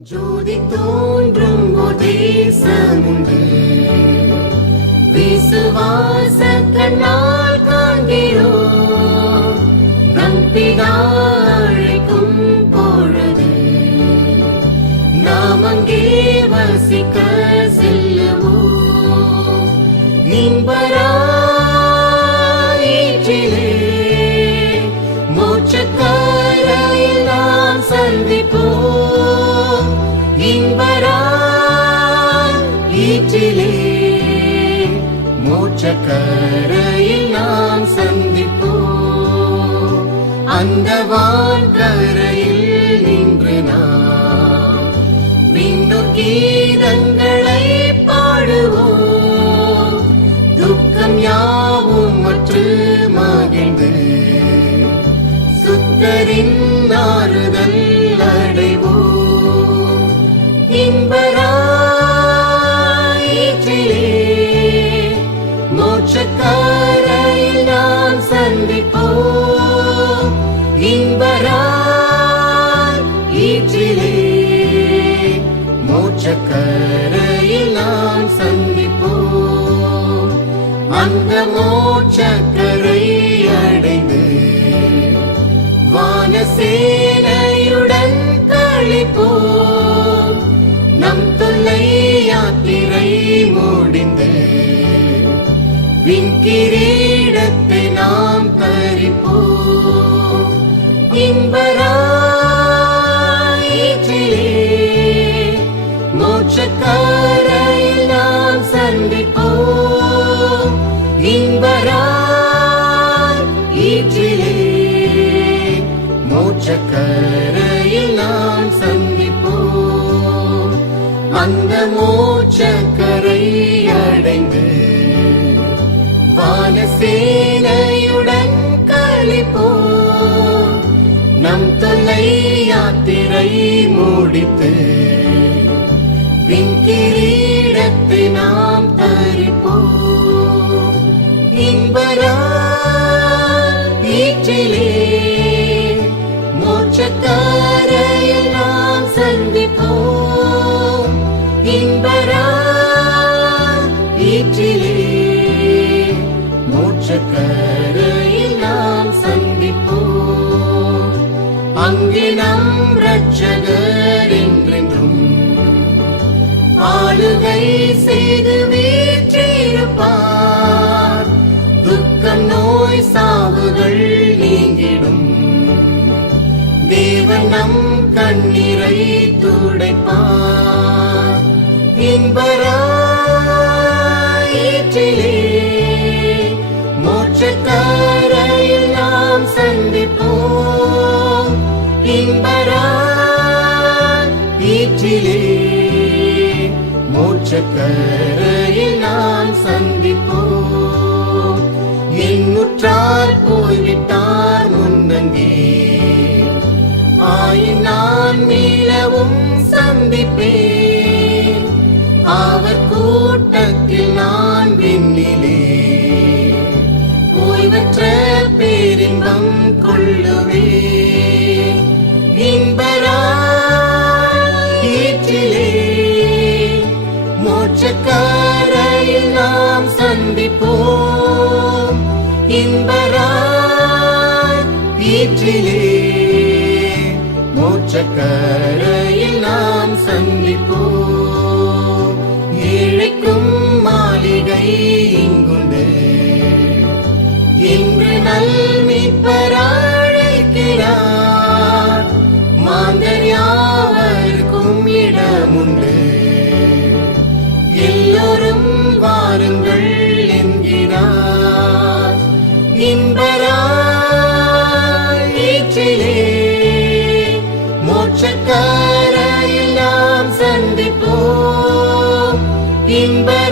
ஜோதி தோன்றும் தேசமுண்டு, விசுவாச கண்ணால் காண்கிறோம். நம் பிதா அழைக்கும் பொழுது நாம் அங்கே வசிக்க செல்லுவோம். இன்பராயிற்றிலே மோட்சக்கரையில் நாம் சந்திப்போம். இன்பராயிற்றிலே மோட்சக்கரையில் நாம் சந்திப்போம். அந்த வான்கரையில் நின்று நாம் விண்ணோர் கீதங்களை பாடுவோம். துக்கம் யாவும் மற்று மகிழ்ந்து சுத்தரின் ஆறுதல் அடைவோம். இன்பராயிற்றிலே மோட்சக்கரையில் நாம் சந்திப்போம். இன்பராயிற்றிலே மோட்சக்கரையில் நாம் சந்திப்போம். அந்த மோட்சக்கரை அடைந்து வானசேனையுடன் கழிப்போம். நம் தொல்லை யாத்திரை முடிந்து விண்கிரீடத்தை நாம் தரிப்போம். இன்பராயிற்றிலே மோட்சக்கரையில் நாம் சந்திப்போம். இன்பராயிற்றிலே மோட்சக்கரையில் நாம் சந்திப்போம். அந்த மோட்சக்கரை அடைந்து வானசேனையுடன் கழிப்போம். நம் தொல்லை யாத்திரை முடித்து விண்கிரீடத்தை நாம் தரிப்போம். இன்பராயிற்றிலே மோட்சக்கரையில் நாம் சந்திப்போம். இன்பராயிற்றிலே மோட்சக்கரையில் நாம் சந்திப்போம். அங்கே நம் இரட்சகர் என்றென்றும் ஆளுகை செய்து வீற்றிருப்பார். துக்கம் நோய் சாவுகள் நீங்கிடும். தேவன் நம் கண்ணீரை துடைப்பார். இன்பராயிற்றிலே மோட்சக்கரையில் நாம் சந்திப்போம். இன்பராயிற்றிலே மோட்சக்கரையில் நாம் சந்திப்போம். எண்ணுற்றார் போய்விட்டார் முன்னங்கே, ஆயின் நான் மீளவும் சந்திப்பேன். அவர் கூட்டத்தில் நான் விண்ணிலே ஓய்வற்ற பேரின்பம் கொள்ளுவேன். இன்பராயிற்றிலே மோட்சக்கரையில் நாம் சந்திப்போம். இன்பராயிற்றிலே மோட்சக்கரையில் நாம் சந்திப்போம். ஏழைக்கும் மாளிகை இங்குண்டு என்று நல்மீட்பர் அழைக்கிறார். மாந்தர் யாவருக்கும் இடமுண்டு, எல்லோரும் வாருங்கள் என்கிறார். இன்பராயிற்றிலே மோட்சக்கரையில் நாம் சந்திப்போம். இன்பராயிற்றிலே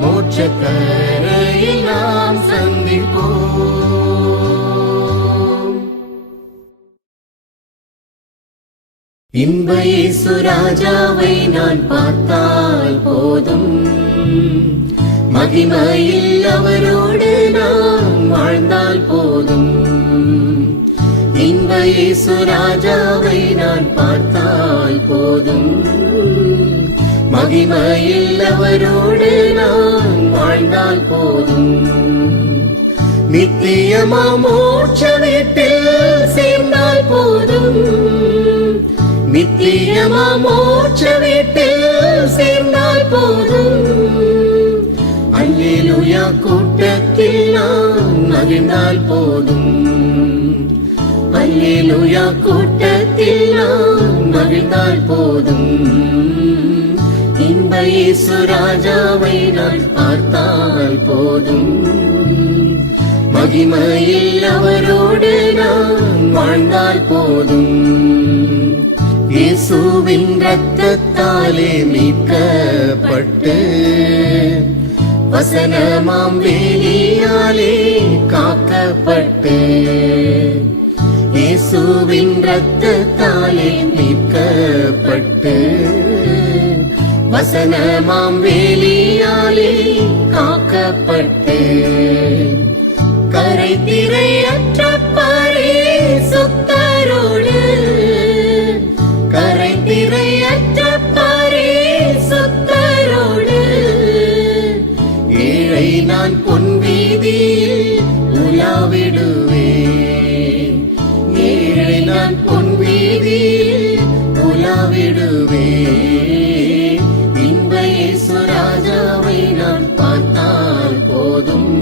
மோட்சக்கரையில் நாம் சந்திப்போம். இன்ப இயேசு ராஜாவை நான் பார்த்தால் போதும், மகிமையில் அவரோடு நாம் வாழ்ந்தால் போதும். இன்ப இயேசு ராஜாவை நான் பார்த்தால் போதும், மகிமையில் அவரோடு நான் வாழ்ந்தால் போதும். நித்தியமா மோட்ச வீட்டில் சேர்ந்தால் போதும், நித்தியமா மோட்ச வீட்டில் சேர்ந்தால் போதும். அல்லேலூயா கூட்டத்தில் நான் மகிழ்ந்தால் போதும், அல்லேலூயா கூட்டத்தில் நான் மகிழ்ந்தால் போதும். இன்ப இயேசு ராஜாவை நான் பார்த்தால் போதும், மகிமையில் அவரோடு நான் வாழ்ந்தால் போதும். இயேசுவின் இரத்தத்தாலே மீட்கப்பட்டு, வசனமாம் வேலியாலே காக்கப்பட்டு, இயேசுவின் இரத்தத்தாலே மீட்கப்பட்டு, வசனமாம் வேலியாலே காக்கப்பட்டு, கரை திரையற்ற பரிசுத்தரோடு, கரை திரையற்ற பரிசுத்தரோடு, ஏழை நான் பொன் வீதியில் உலாவிடுவேன், ஏழை நான் பொன் வீதியில் உலாவிடுவேன். இன்ப இயேசு ராஜாவை நான் பார்த்தால் போதும்,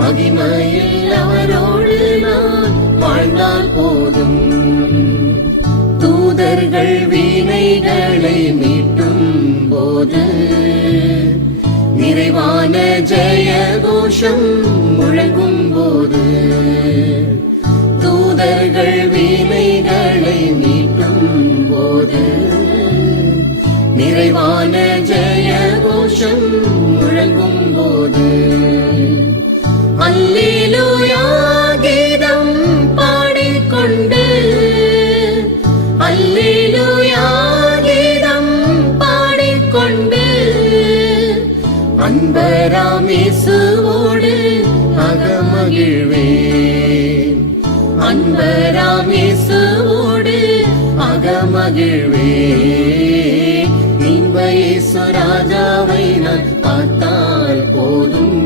மகிமையில் அவரோடு நான் வாழ்ந்தால் போதும். தூதர்கள் வீணைகளை மீட்டும் போது, நிறைவான ஜெய கோஷம் முழங்கும் போது, தூதர்கள் வீணைகளை மீட்டும் போது, நிறைவான ஜெய கோஷம் முழங்கும் போது, அல்லேலூயா கீதம் பாடிக்கொண்டு, அல்லேலூயா கீதம் பாடிக்கொண்டு, அன்பராம் இயேசுவோடு அகமகிழ்வேன், அன்பராம் இயேசுவோடு அகமகிழ்வேன். இன்ப இயேசு ராஜாவை நான் பார்த்தால் போதும்,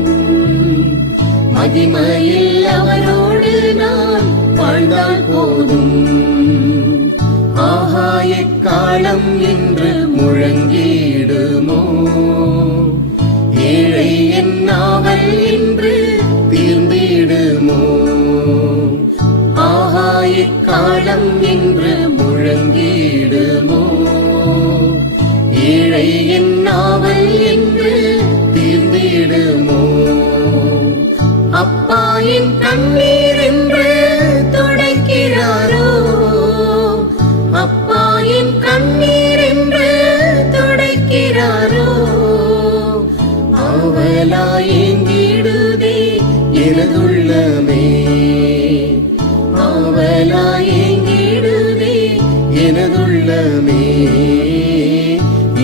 மகிமையில் அவரோடு நான் வாழ்ந்தால் போதும். ஆஹா எக்காலம் என்று முழங்கிடுமோ, ஏழை என் நாவல் என்று தீர்ந்திடுமோ. ஆஹா எக்காலம் என்று முழங்கிடுமோ, ஏழை என் நாவல் என்று தீர்ந்திடுமோ. அப்பாயின் கண்ணீர் என்று துடைக்கிறாரோ, அப்பாயின் கண்ணீர் என்று துடைக்கிறாரோ. ஆவலாயேங்கிடுதே எனதுள்ளமே, ஆவலாயேங்கிடுதே எனதுள்ளமே.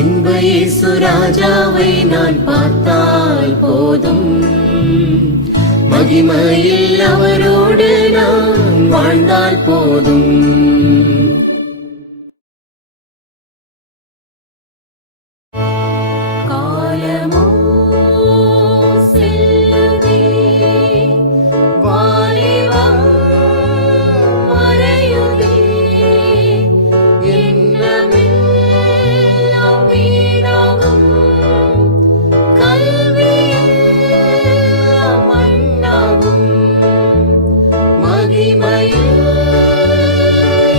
இன்ப இயேசு ராஜாவை நான் பார்த்தால் போதும், மகிமையில் அவரோடு நான் வாழ்ந்தால் போதும். காலமோ செல்லுதே, வாலிபம் மறையுதே, எண்ணமெல்லாம் வீணாகும், கல்வியெல்லாம் மண்ணாகும். மகிமையில்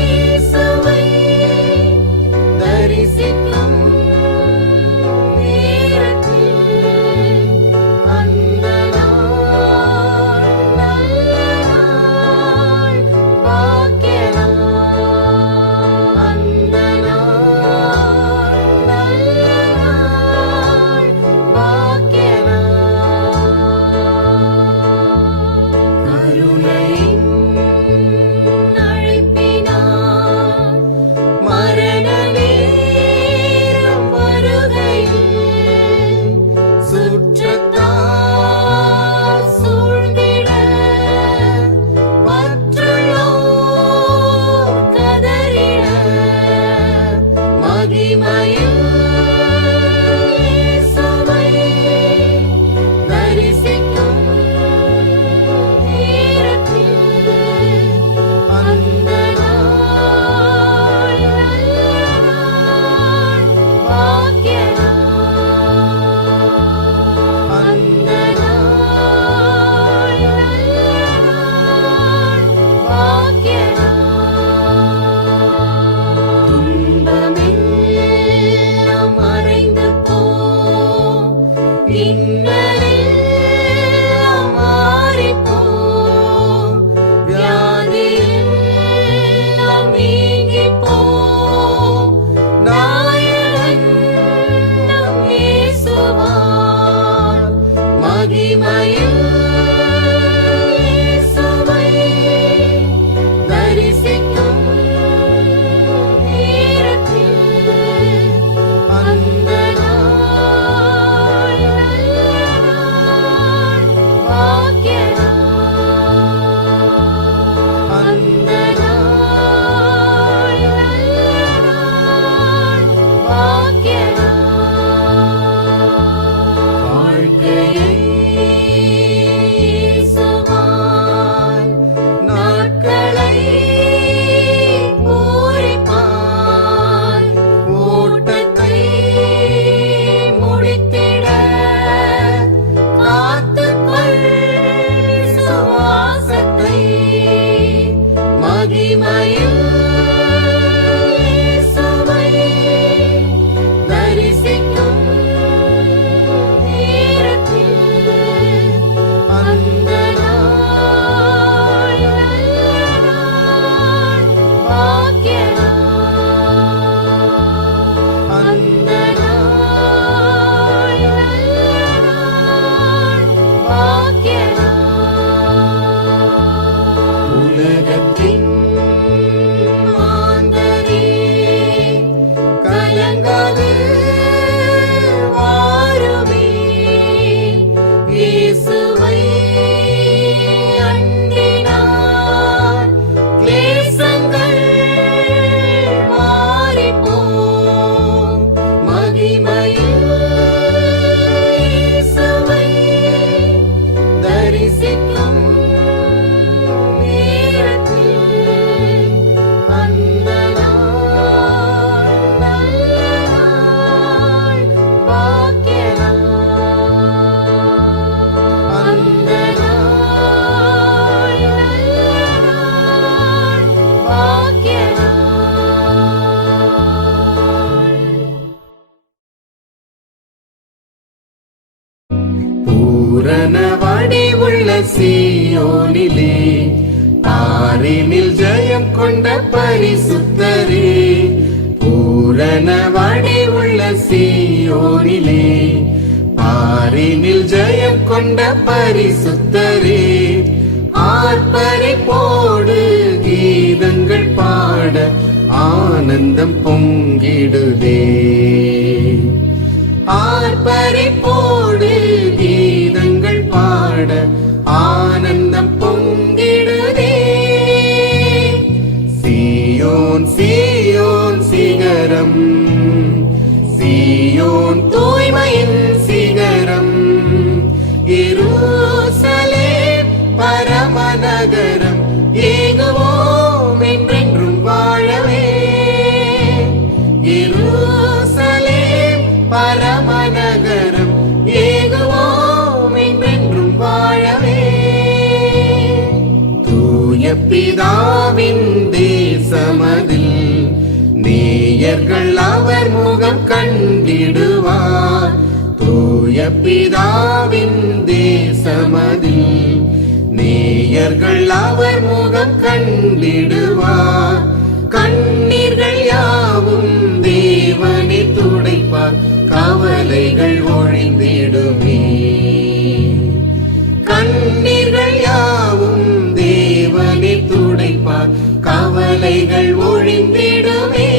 இயேசு மகிமையில் இயேசுவை தரிசிக்கும் நேரத்தில் அந்த நாள் நல்ல நாள், பாக்கிய நாள். அந்த நாள் நல்ல நாள், பாக்கிய நாள். உலகத்தின் மாந்தரே கலங்காது வாருமே, இயேசுவை அண்டினார் கிளேசங்கள் மாறிப்போம். மகிமையில் இயேசுவை தரிசிக்கும் நேரத்தில் அந்த நாள் நல்ல நாள், பாக்கிய நாள். அந்த நாள் நல்ல நாள், பாக்கிய நாள். பூரண வடிவுள்ள சீயோனிலே பாரினில் ஜெயம் கொண்ட பரிசுத்தரே. பூரண வடிவுள்ள சீயோனிலே பாரினில் ஜெயம் கொண்ட பரிசுத்தரே. ஆர்ப்பரிப்போடு கீதங்கள் பாட ஆனந்தம் பொங்கிடுதே. ஆர்ப்பரிப்போடு கீதங்கள் பாட ஆனந்தம் பொங்கிடுதே. சீயோன் சீயோன் சிகரம், சீயோன் தூய்மையின் சிகரம், எருசலேம் பரமநகரம், ஏகுவோம் என்றென்றும் வாழவே. எருசலேம் பரமநகரம், ஏகுவோம் என்றென்றும் வாழவே. தூய பிதாவின் தேசமதில் நேயர்கள் அவர் முகம் கண்டிடுவார். தூய பிதாவின் தேசமதில் நேயர்கள் அவர் முகம் கண்டிடுவார். கண்ணீர்கள் யாவும் தேவனை துடைப்பார், கவலைகள் ஒழிந்திடுமே. கண்ணீர்கள் யாவும் தேவனை துடைப்பார், கவலைகள் ஒழிந்திடுமே.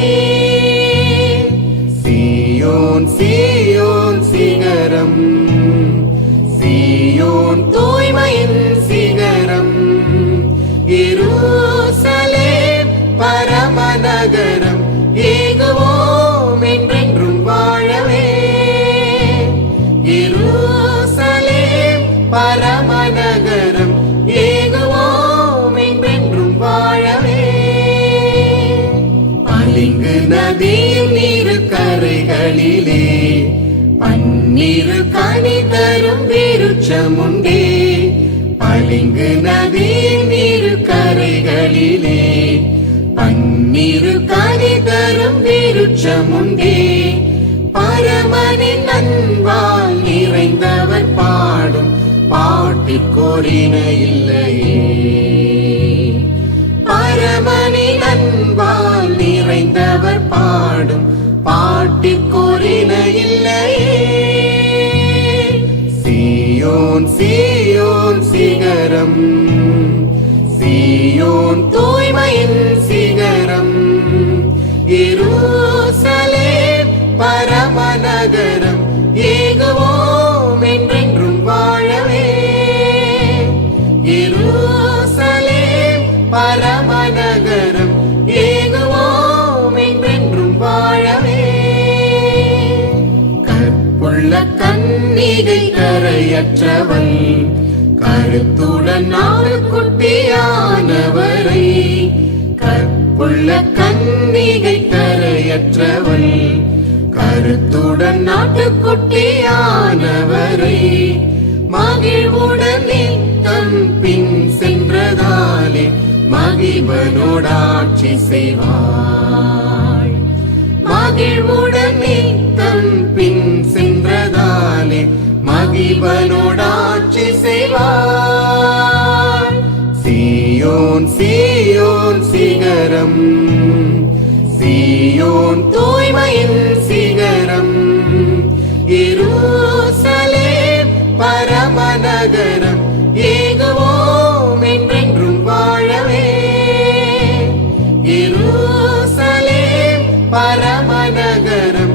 சீயோன் சீயோன் சிகரம், சீயோன் தூய்மையின் சிகரம், எருசலேம் பரமநகரம், ஏகுவோம் என்றென்றும் வாழவே. எருசலேம் பரமநகரம், ஏகுவோம் என்றென்றும் வாழவே. பளிங்கு நதியின் இரு கரைகளிலே பன்னிரு கனி தரும் விருட்சமுண்டே. பளிங்கு நதியின் இரு கரைகளிலே பன்னிரு கனி தரும் விருட்சமுண்டே. பரமனின் அன்பால் நிறைந்தவர் பாடும் பாட்டிற்கோரின இல்லையே. பரமனின் அன்பால் நிறைந்தவர் பாடும் பாட்டிற்கோரின இல்லையே. சீயோன் சீயோன் சிகரம், சீயோன் தூய்மையின் சிகரம், எருசலேம் பரமநகரம், ஏகுவோம் என்றென்றும் வாழவே. எருசலேம் பரமநகரம், ஏகுவோம் என்றென்றும் வாழவே. கற்புள்ள கன்னிகை கரையற்றவள், கருத்துடன் ஆட்டுக்குட்டியானவரை. கற்புள்ள கன்னிகை கரையற்றவள், கருத்துடன் ஆட்டுக்குட்டியானவரை. மகிழ்வுடன் நித்தம் பின் சென்றதாலே மகிழ் மகிபனோடாட்சி செய்வாள். மகிழ்வுடன் நித்தம் பின் சென்றதாலே மகிபனோடாட்சி செய்வாள். சீயோன் சீயோன் சிகரம், சீயோன் தூய்மையின் சிகரம், எருசலேம் பரமநகரம் ஏகுவோம் என்றென்றும் வாழவே. எருசலேம் பரமநகரம்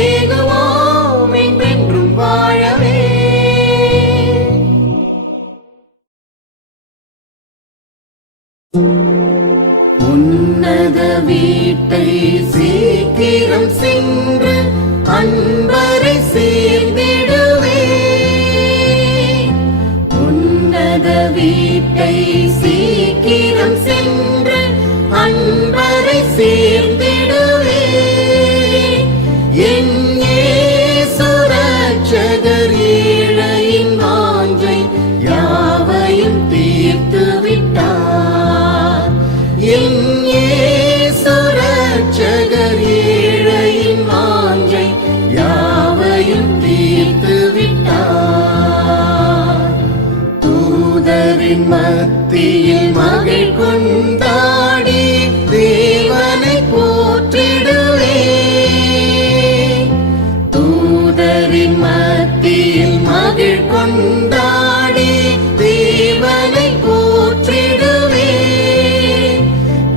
ஏகுவோம் என்றென்றும் வாழவே. உன்னத வீட்டை சீக்கிரம் சென்று அன்பரை சேர்ந்திடுவே. உன்னத வீட்டை சீக்கிரம் சென்று அன்பரை சேர்ந்திடுவே. என் இயேசு இரட்சகர் ஏழையின் வாஞ்சை யாவையும் தீர்த்து விட்டார். என் இயேசு இரட்சகர் ஏழையின் வாஞ்சை யாவையும் தீர்த்து விட்டார். தூதரின் மத்தியில் மகிழ் கொண்டாடி தேவனை போற்றிடுவே. தூதரின் மத்தியில் மகிழ் கொண்டாடி தேவனை போற்றிடுவே.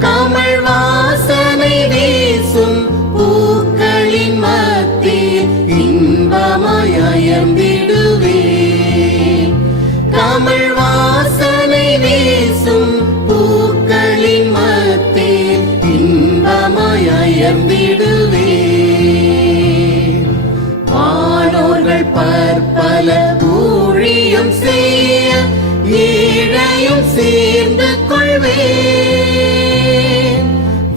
கமல் வாசனை வீசும் பூக்களின் மத்தியில் இன்பமாய் அயர்ந்திடுவே. கமல் வாசனை வீசும் பூக்களின் மத்தியில் இன்பமாய் அயர்ந்திடுவே. வானோர்கள் பற்பல ஊழியம் செய்ய ஏழையும் சேர்ந்து கொள்வேன்.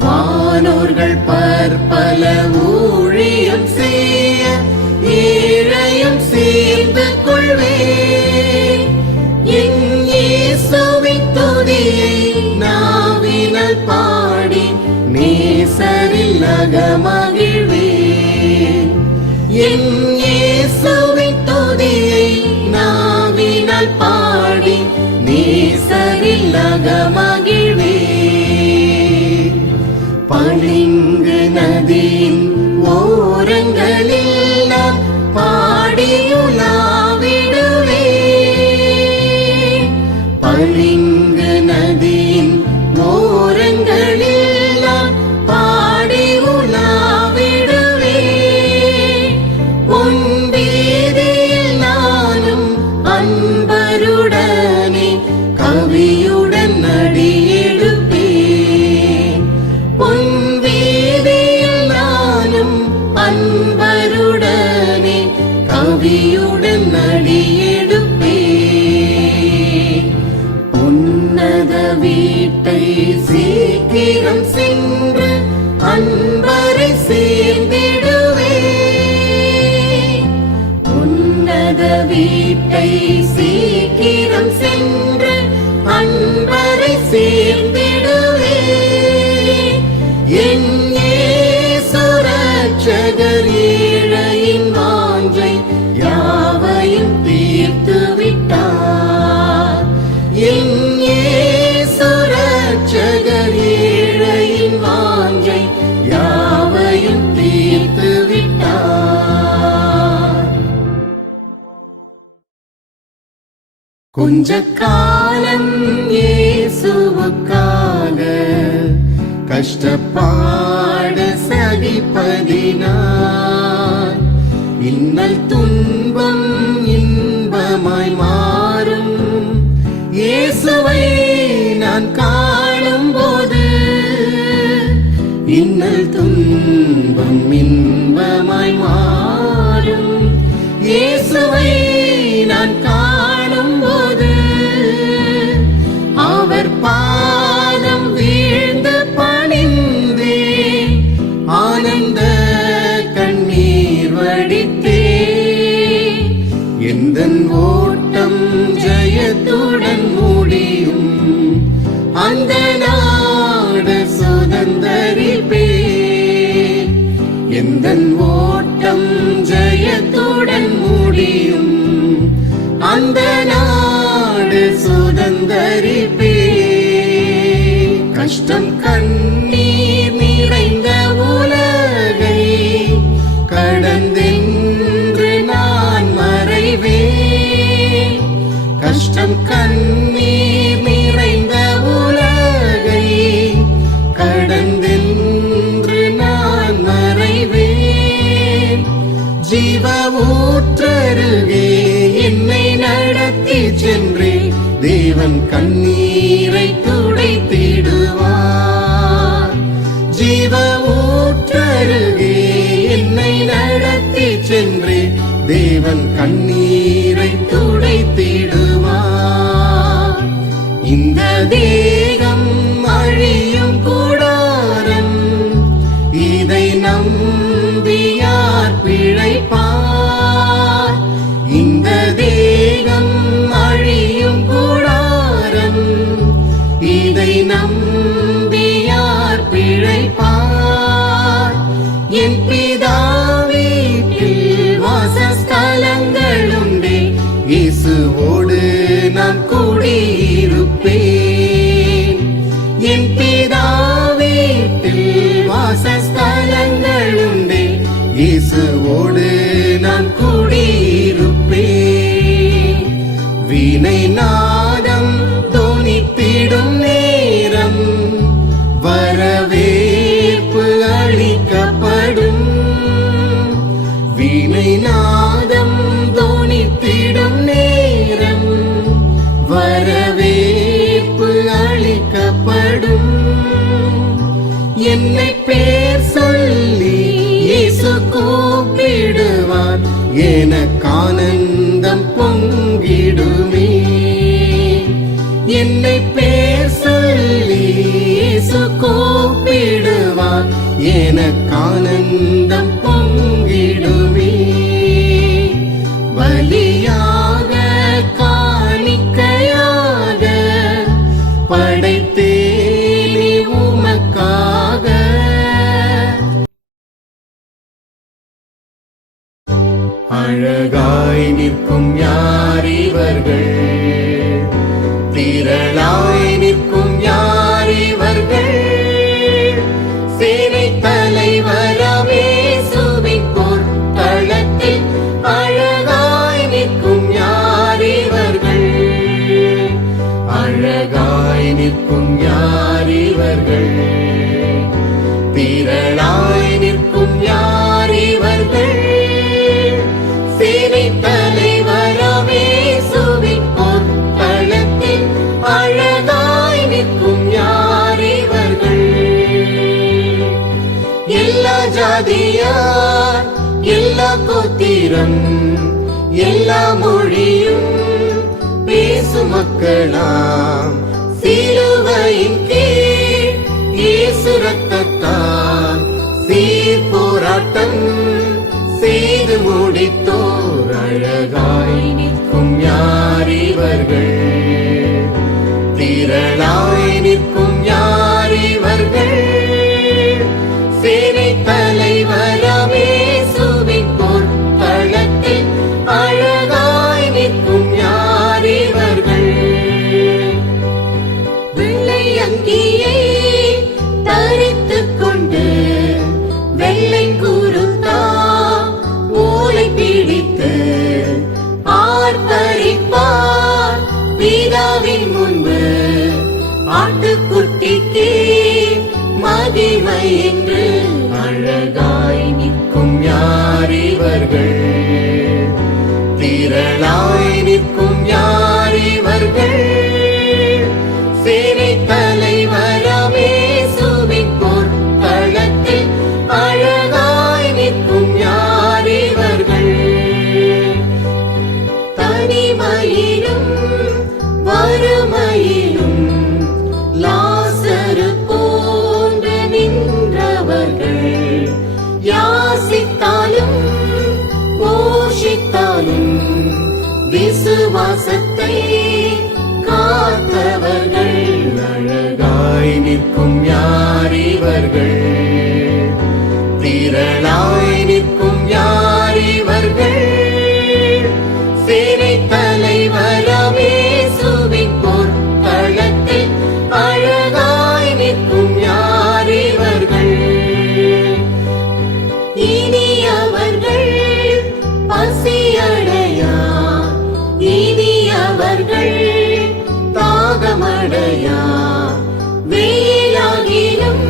வானோர்கள் பற்பல ஊழியம் செய்ய ஏழையும் சேர்ந்து கொள்வேன். என் இயேசுவின் துதியை நாவினால் பாடி நேசரில் அகமகிழ்வேன். என் இயேசுவின் துதியை நாவினால் பாடி நேசரில் அகமகிழ்வேன். பளிங்கு நதியின் ஓரங்களில் நாம் பாடியுலாவிடுவேன். பளிங்கு நதியின் ஓரங்களில் நாம் பாடியுலாவிடுவேன். உன் வீதியில் நானும் அன்பருடனே கவியுடன் அடியெடுப்பேன். உன் வீதியில் நானும் அன்பருடனே கவியுடன் அடியெடுப்பேன். உன்னத வீட்டை சீக்கிரம் சென்று அன்பரை சேர்ந்திடுவே. உன்னத வீட்டை சீக்கிரம் சென்று அன்பரை சேர்ந்திடுவே. என் இயேசு இரட்சகர் ஏழையின் வாஞ்சை யாவையும் தீர்த்து விட்டார். என் இயேசு இரட்சகர் ஏழையின் வாஞ்சை யாவையும் தீர்த்து விட்டார். கொஞ்ச காலம் இயேசுவுக்காக கஷ்டப்பாட சகிப்பதினால் இன்னல் துன்பம் இன்பமாய் மாறும். இயேசுவை நான் காணும் போது இன்னல் துன்பம் இன்பமாய் மாறும். இயேசுவை நான் காணும் போது அவர் பாதம் வீழ்ந்து பணிந்தே ஆனந்த கண்ணீர் வடித்தே. எந்தன் ஓட்டம் ஜெயத்துடன் முடியும் அந்த நாள் தேவன் கண்ணீரை துடைத்திடுவார். ஜீவ ஊற்றருகே என்னை நடத்தி சென்றே தேவன் கண்ணீரை துடைத்திடுவார். இந்த தேகம் அழியும் கூடாரம், இதை நம்பியார் பிழைப்பார். இந்த தேகம் அழியும் கூடாரம், இதை நம்பியார் பிழைப்பார். என் பிதா வீட்டில் வாசஸ்தலங்களுண்டே, இயேசுவோடு நான் கூடியிருப்பேன். என் பிதா வீட்டில் வாசஸ்தலங்களுண்டே, இயேசுவோடு நான் கூடியிருப்பேன். வீணை நாதம் தொனித்திடும் நேரம், வரவேற்பு அளிக்கப்படும். வீணை நாதம் தொனித்திடும் நேரம், வரவேற்பு அளிக்கப்படும். என்னை பேர் சொல்லி இயேசு கூப்பிடுவார், எனக்கு ஆனந்தம் பொங்கிடுமே. என்னை பேர் சொல்லி இயேசு கூப்பிடுவார், எனக்கு ஆனந்தம் பொங்கிடுமே. பலியாக காணிக்கையாக படைத்தேனே உமக்காக. அழகாய் நிற்கும் யார் இவர்கள், திரளாய் நிற்கும் யார் இவர்கள். சேனை தலைவராம் இயேசுவின் போர்க்களத்தில் அழகாய் நிற்கும் யார் இவர்கள். அழகாய் நிற்கும் யார் இவர்கள், திரளாய் நிற்கும் யார் இவர்கள். சேனை தலைவராம் இயேசுவின் போர்க்களத்தில் அழகாய் நிற்கும் யார் இவர்கள். எல்லா ஜாதியார், எல்லா கோத்திரம், எல்லா மொழியும் பேசும் மக்களாம், சிலுவையின் கீழ் இயேசு ரத்தத்தால் சீர் போராட்டம் செய்து முடித்தோர். அழகாய் நிற்கும் யார் இவர்கள், திரளாய் நிற்கும் யார் இவர்கள். சேனை தலைவராம் இயேசுவின் போர்க்களத்தில் அழகாய் நிற்கும் யார் இவர்கள். வெள்ளை அங்கியை தரித்துக் கொண்டு வெள்ளை குருத்தா ஓலை பிடித்து ஆர்ப்பரிப்பார் பிதாவின் முன்பு. ஆட்டுக்குட்டிக்கே மகிமை என்று அழகாய் நிற்கும் யார் இவர்கள், திரளாய் நிற்கும் யார் இவர்கள். சேனை தலைவராம் இயேசுவின் போர்க்களத்தில் அழகாய் நிற்கும் யார் இவர்கள். தனிமையிலும் வறுமையிலும் லாசரு போன்று நின்றவர்கள், யாசித்தாலும் போஷித்தாலும் விசுவாசத்தை காத்தவர்கள். அழகாய் நிற்கும் யார் இவர்கள், திரளாய் நிற்கும் யார் இவர்கள். சேனை தலைவராம் இயேசுவின் போர்க்களத்தில் அழகாய் நிற்கும் யார் இவர்கள். இனி அவர்கள் பசியடையா, இனி அவர்கள் தாகமடையா. வெயிலாகிலும்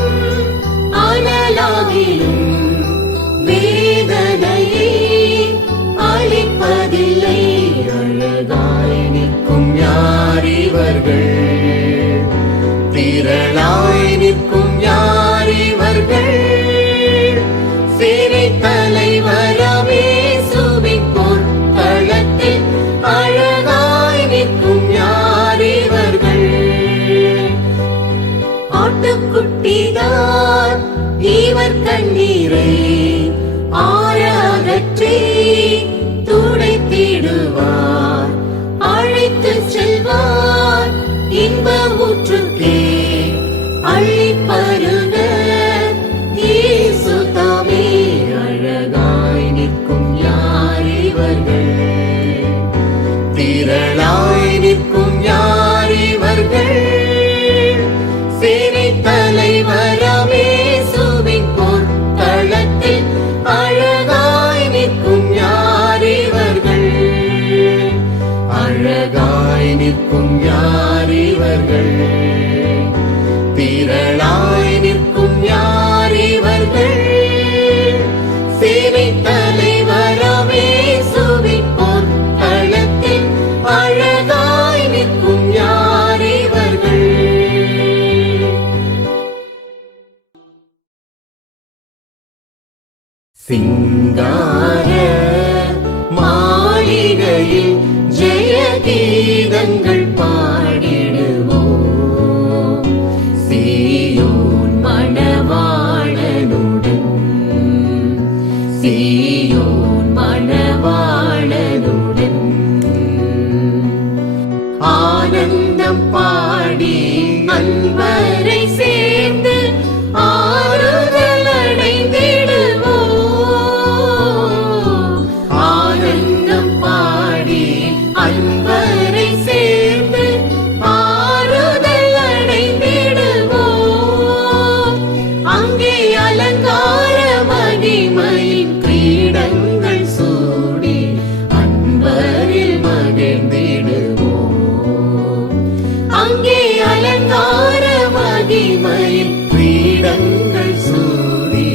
அனலாகிலும் வேதனையை அளிப்பதில்லை. அழகாய் நிற்கும் யார் இவர்கள், நிற்கும் யார் இவர்கள்? சேனை தலைவராம் இயேசுவின் பொற்களத்தில் அழகாய் நிற்கும் யார் இவர்கள்? ஆட்டுக்குட்டிதான் இவர் கண்ணீரை ஆற அகற்றி துடைத்திடுவார், அழைத்து செல்வார் இன்ப ஊற்றுக்கே அள்ளி பருக. இயேசு தாமே அழகாய் நிற்கும் யார் இவர்கள்? திரளாய் நிற்கும் யார் இவர்கள்? சேனை தலைவராம் இயேசுவின் பொற்களத்தில் அழகாய் நிற்கும் யார் இவர்கள்? அழகாய் நிற்கும் யார் இவர்கள்? திரளாய் நிற்கும் யார் இவர்கள்? சேனை தலைவராம் இயேசுவின் பொற்களத்தில் அழகாய் நிற்கும் யார் இவர்கள்? சிங்கார மாளிகையில் ஜெய கீதங்கள் பாடிடுவோம், சீயோன் மணவாளனுடன், சீயோன் மணவாளனுடன். ஆனந்தம் பாடி அன்பரை சேர்ந்து ஆறுதல் அடைந்திடுவோம். ஆனந்தம் பாடி அன்பரை சேர்ந்து ஆறுதல் அடைந்திடுவோம். அங்கே அலங்கார மகிமையின் கிரீடங்கள் சூடி அன்பரில் மகிழ்ந்திடுவோம். அங்கே அலங்கார மகிமையின் கிரீடங்கள் சூடி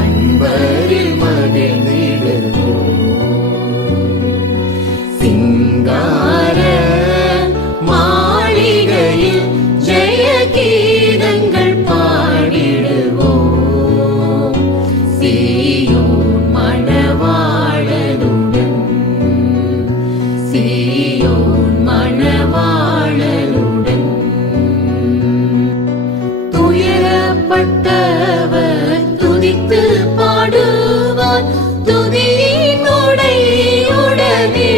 அன்பரில் மகிழ்ந்திடுவோம். சிங்கார மாளிகையில் ஜெய கீதங்கள் பாடிடுவோம், சீயோன் மணவாளனுடன், சீயோன் மணவாளனுடன். துயரப்பட்டவர் துதித்து பாடுவார் துதியின் உடையுடனே.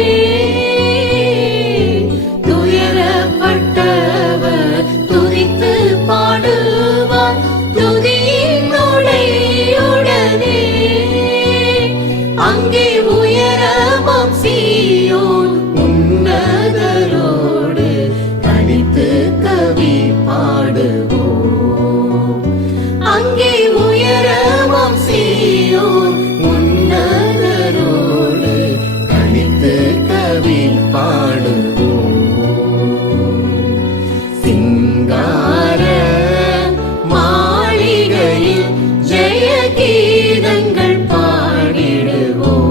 துயரப்பட்டவர் துதித்து பாடுவார் துதியின் உடையுடனே. அங்கே உயரமாம் சீயோன் உன்னதரோடு தனித்து கவி பாடுவோம். அங்கே உயரமாம் சீயோன் உன்னதரோடு தனித்து கவி பாடுவோம். சிங்கார மாளிகையில் ஜெய கீதங்கள் பாடிடுவோம்,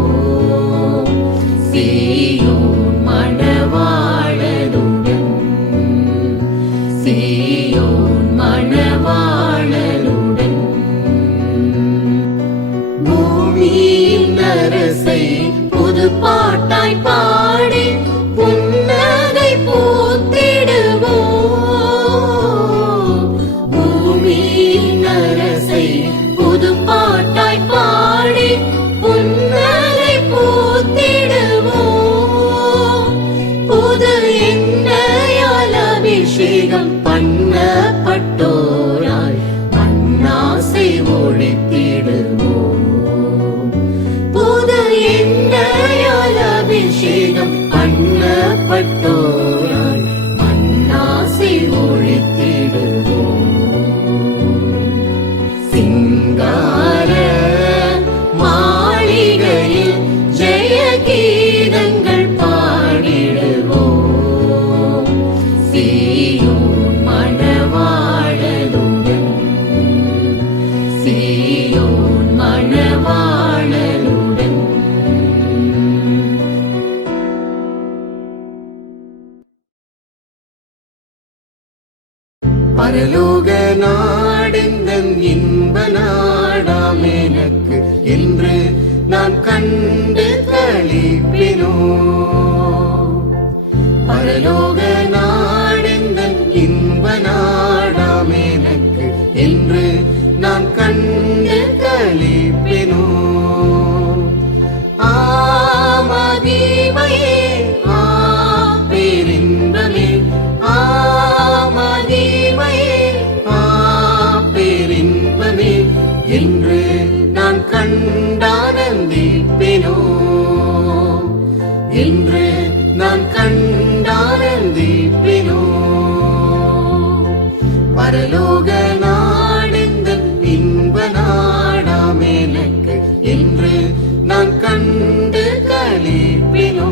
சீயோன் மணவாளனுடன், சீயோன் மணவாளனுடன். பூமியின் அரசை புது பாட்டாய் பாடி புன்னகை பூத்திடுவோம். பூமியின் அரசை புது பாட்டாய் பாடி புன்னகை பூத்திடுவோம். புது எண்ணெயால் அபிஷேகம் பண்ணப்பட்டோராய் மண்ணாசை ஒழித்திடுவோம். புது எண்ணெயால் அபிஷேகம் பண்ணப்பட்டோராய் மண்ணாசை ஒழித்திடுவோம். சிங்கார மாளிகையில் ஜெய கீதங்கள் பாடிடுவோம், சீயோன் மணவாளனுடன், சீயோன் மணவாளனுடன். பரலோக நாள் எந்தன் இன்ப நாடாம் எனக்கு என்று நான் கண்டு களிப்பினோ. பரலோக நாடெந்தன் இன்ப நாடாம் எனக்கு என்று நான் கண்டு களிப்பினோ. ஆமகிமையே பேரின்பமே, ஆமகிமையே பேரின்பமே என்று நான் கண்டானந்திப்பேனோ, என்று நான் கண்டானந்திப்பேனோ. பரலோக நாடெந்தன் இன்ப நாடாம் எனக்கு என்று நான் கண்டு களிப்பினோ.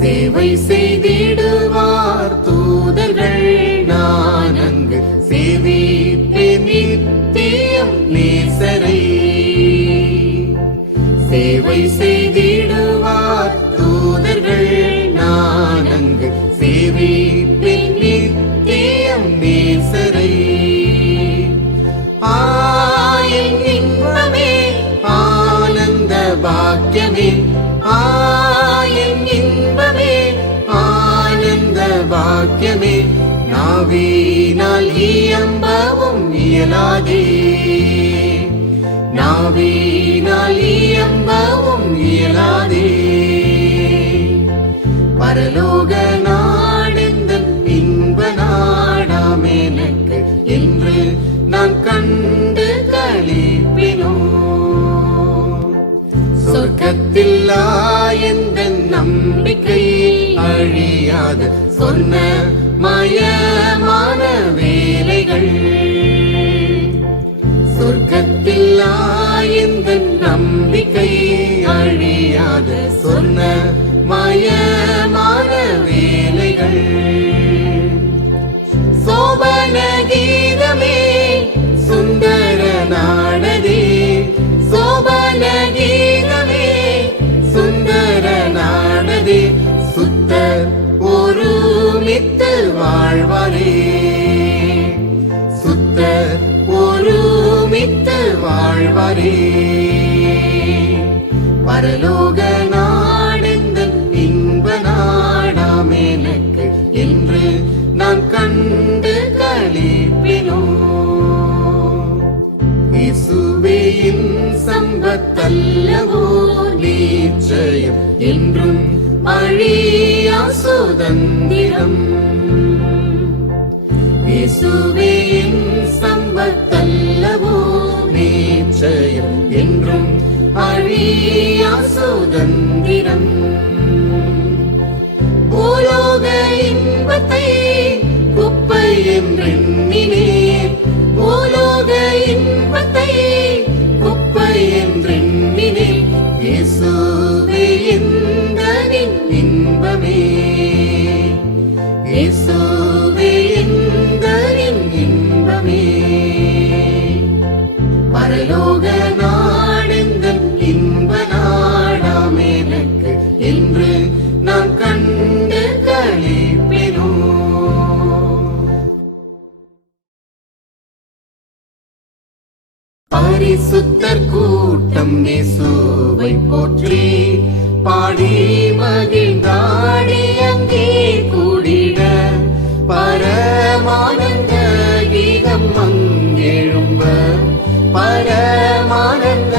சேவை செய்திடுவார் தூதர்கள், நான் அங்கு சேவிப்பேன் நித்தியம் நேசரை. சேவை செய்திடுவார் தூதர்கள், நான் அங்கு சேவிப்பேன் நித்தியம் நேசரை. ஆயின் இன்பமே ஆனந்த பாக்கியமே, ஆயின் இன்பமே ஆனந்த பாக்கியமே, நாவினால் இயம்பவும் இயலாதே, நாவினால் இயம்பவும் இயலாதே. பரலோக நாடெந்தன் இன்ப நாடாம் எனக்கு என்று நான் கண்டு களிப்பினோ. சொர்க்கத்தில் எந்தன் நம்பிக்கை அழியாத சொன்ன மயமான வேலைகள். சொர்க்கத்தில் எந்தன் நம்பிக்கை அழியாத சொன்ன மயமான வேலைகள். சோபன கீதமே சுந்தர நாடதே, சோபன கீதமே சுந்தர நாடதே, சுத்தர் ஒருமித்து வாழ்வாரே, சுத்தர் ஒருமித்து வாழ்வாரே. பரலோக நாடெந்தன் இன்ப நாடாம் எனக்கு என்று நான் கண்டு களிப்பினோ. இயேசுவின் சம்பத்தல்லவோ நிச்சயம் என்றும் அழியா சுதந்திரம். இயேசுவின் சம்பத்தல்லவோ நிச்சயம் என்றும் அழியா சுதந்திரம். பூலோக இன்பத்தை குப்பை என்றெண்ணினேன், பூலோக இன்பத்தை குப்பை என்றெண்ணினேன். இயேசுவே எந்தனின் இன்பமே, இயேசுவே எந்தனின் இன்பமே. பரலோக நாடெந்தன் இன்ப நாடாம் எனக்கு என்று நான் கண்டு களிப்பினோ. பரிசுத்தர் கூட்டம் இயேசுவை போற்றி பாடி மகிழ்ந்தாடி அங்கே கூடிட, பரமானந்த கீதம் அங்கெழும்ப, பரமானந்த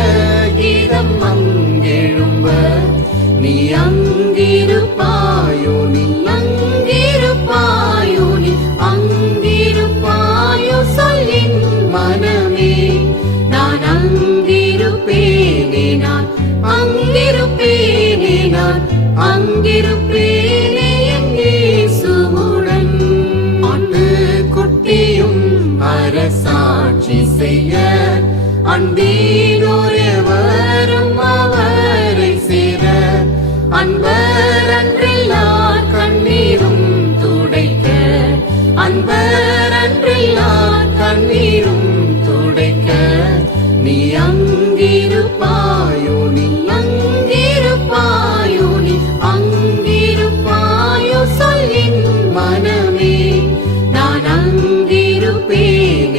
கீதம் அங்கெழும்ப. நீ அங்கிருப்பாயோ, நீ அங்கிருப்பாயோ, நீ அங்கிருப்பாயோ சொல்லின் மனமே. நான் அங்கிருப்பேனே, நான் அங்கிருப்பேனே, நான் அங்கிருப்பேனே என் இயேசுவுடன். ஆட்டுக்குட்டியும் அரசாட்சி செய்ய அன்பீனோரெவரும் அவரை சேர, அன்பர் அன்றில்லார் கண்ணீரும் துடைக்க, அன்பர் அன்றில்லார் கண்ணீரும் துடைக்க. நீ அங்கிருப்பாயோ, நீ அங்கிருப்பாயோ, நீ அங்கிருப்பாயோ சொல்லின் மனமே. நான் அங்கிருப்பேன்,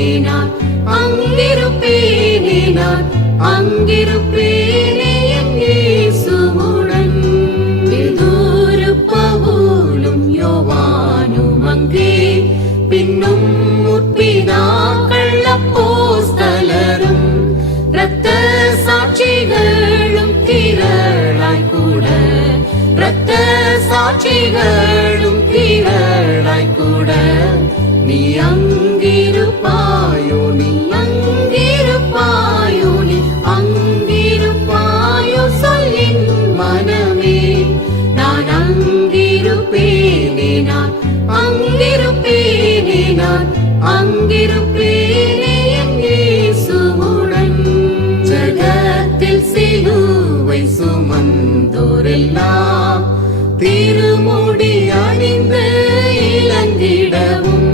அங்கிருப்பேனே என் இயேசுவுடன். ஜகத்தில் சிலுவை சுமந்தோரெல்லாம் திருமுடி அணிந்து இலங்கிடவும்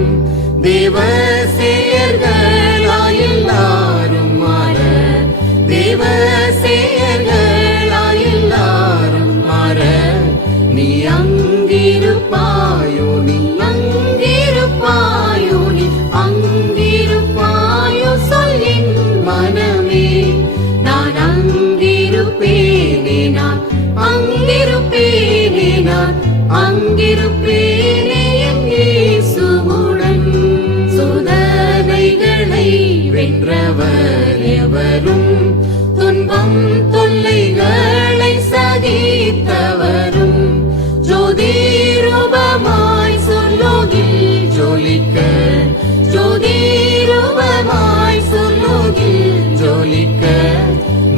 தேவ செயல்களாயெல்லாரும் மாற, தேவ செயல்களாயெல்லாரும் மாற. நீ அங்கிருப்பாயோ, நீ அங்கிருப்பாயோ, நீ அங்கிருப்பாயோ சொல்லின் மனமே. நான் அங்கிருப்பேனே, நான் அங்கிருப்பேனே, நான் அங்கிருப்பேனே என் இயேசுவுடன். சோதனைகளை வென்றவர் எவரும், துன்பம் தொல்லைகளை சகித்தவரும், ஜோதி ரூபமாய் சொர்லோகில் ஜொலிக்க, ஜோதி ரூபமாய் சொர்லோகில் ஜொலிக்க.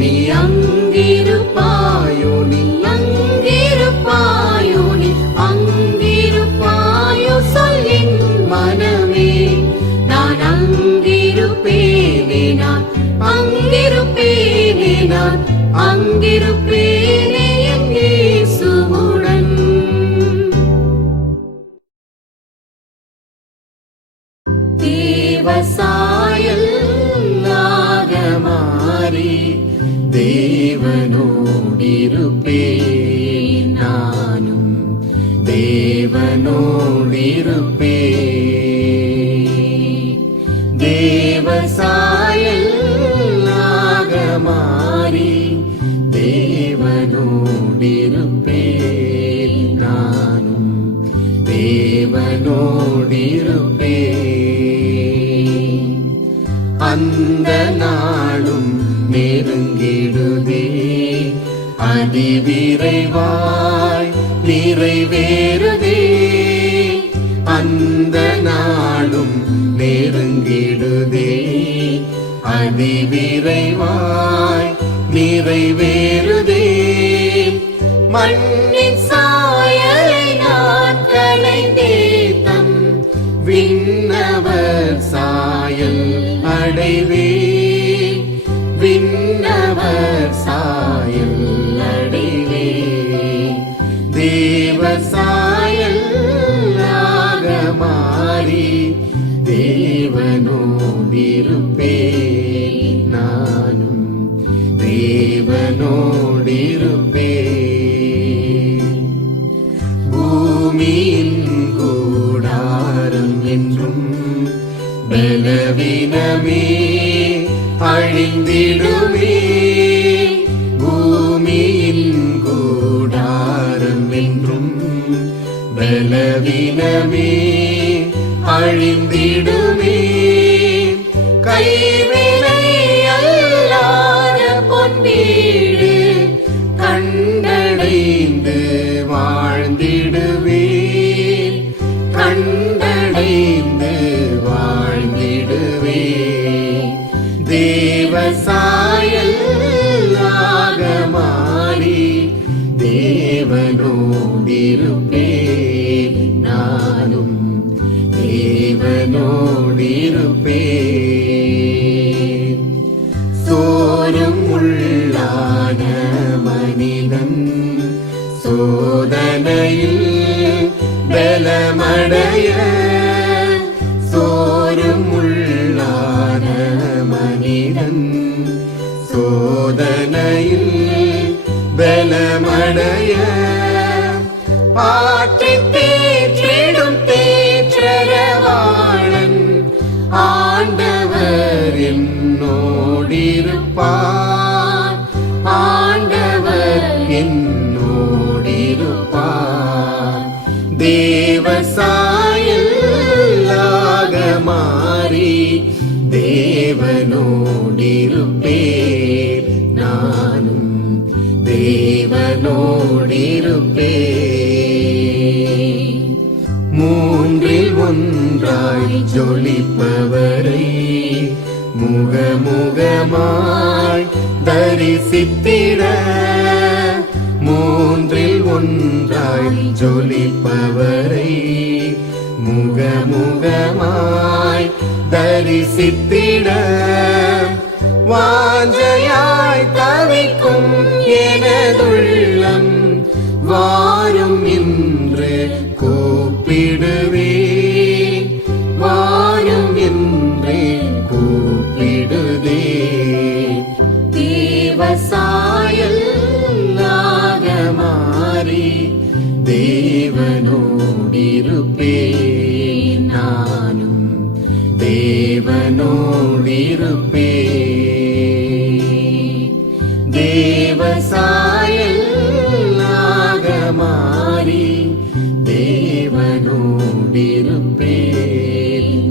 நீ அங்கிருப்பாயோ, நீ அங்கிருப்பாயோ, நீ அங்கிருப்பாயோ சொல்லின் மனமே. நான் அங்கிருப்பேனே, நான் அங்கிருப்பேனே, நான் அங்கிருப்பேனே என் இயேசுவுடன். தேவசாயல் மாறி தேவனோடிருப்பேன், நானும் தேவனோடிருப்பேன். தேவசாயல் மாறி தேவனோடிருப்பேன், நானும் தேவனோடிருப்பேன். அந்த நாளும் நெருங்கிடுதே, அதிவிரைவாய் நிறைவேறுதே. அந்த நாளும் நெருங்கிடுதே, அதிவிரைவாய் நிறைவேறுதே. மண்ணின் சாயலை நான் களைந்தேத்தம் விண்ணவர் சாயல் அடைவே, விண்ணவர் சாயல் அடைவே. தேவ சாயல் மாறி தேவனோடிருப்பேன், நானும் தேவனோடிருப்பேன். பூமியின் கூடாரம் என்றும் பலவீனமே அழிந்திடுமே. பூமியின் கூடாரம் என்றும் பலவீனமே அழிந்திடுமே. கைவினை அல்லாத பொன்வீடு கண்டடைந்து வாழ்ந்திடுவேன், கண்டடைந்து வாழ்ந்திடுவேன். தேவசாயல் மாறி தேவனோடிருப்பேன், நானும் தேவனோடிருப்பேன். சோரும் உள்ளான மனிதன் சோதனையில் பலமடைய, சோரும் உள்ளான மனிதன் சோதனையில் பலமடைய. பாற்றி தேற்றிடும் தேற்றரவாளன் ஆண்டவர் என்னோடிருப்பார், ஆண்டவர் என்னோடிருப்பார். தேவசாயல் மாறி தேவனோடிருப்பேன், நானும் தேவனோடிருப்பேன். மூன்றில் ஒன்றாய் ஜொலிப்பவரை முகமுகமாய் தரிசித்திட, மூன்றில் ஒன்றாய் ஜொலிப்பவரை முகமுகமாய் தரிசித்திட வாஞ்சையாய் தவிக்கும் எனதுள்ளம் வாரும் என்று கூப்பிடுவே வாரும் என்று கூப்பிடுதே தேவசாயல்லாக மாறி தேவனோடிருப்பே நானும் தேவனோடிருப்பே தேவசாயல்லாக மாறி தேவனோடிருப்பே